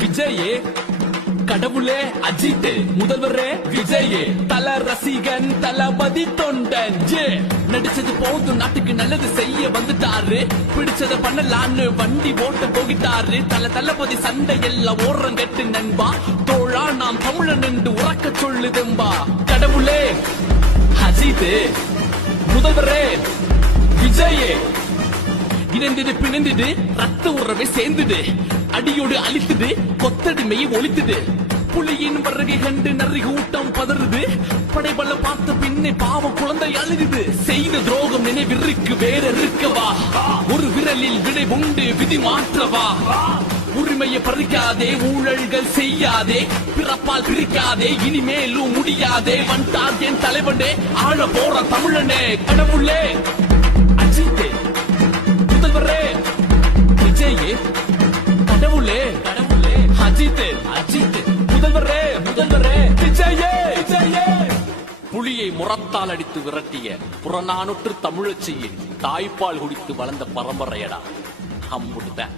விஜயே, கடவுளே அஜித், முதல்வரே விஜயே, தல ரசிகன் தளபதி தொண்டன் ஜே. நடிச்சது போதும், நாட்டுக்கு நல்லது செய்ய வந்துட்டாரு, பிடிச்சத பண்ணலான்னு வண்டி ஓட்ட போகிட்டாரு. தளபதி சண்டை எல்லாம் ஓரம் கெட்டு நண்பா, தோழா நாம் தமிழன் என்று உறக்க சொல்லுதம்பா. கடவுளே அஜித், முதல்வரே விஜயே, இணைந்துடு பிணைந்துடு ரத்த உறவை சேர்ந்துடு, அடியோடு அழித்துடு கொத்தடிமையை ஒழித்துடு. புலியின் வருகை கண்டு நரி கூட்டம் பதறுது, படைபல பார்த்த பின்னே பாவ குழந்தை அழுகுது. செய்த துரோகம் நினைவிற்கு வேற இருக்கவா, ஒரு விரலில் விடை உண்டு விதி மாற்றவா. உரிமையை பறிக்காதே, ஊழல்கள் செய்யாதே, பிறப்பால் பிரிக்காதே, இனிமேலும் முடியாதே. வந்தார் என் தலைவனே, ஆழ போற தமிழனே. கடவுளே அஜித்தே, முதல்வரே விஜயே, கடவுளே கடவுளே அஜித் அஜித், முதல்வரே முதல்வரே விஜயே விஜயே. புலியை முரத்தால் அடித்து விரட்டிய புறநானூற்று தமிழச்சியின் தாய்ப்பால் குடித்து வளர்ந்த பரம்பரையடா அம்புட்டுதான்.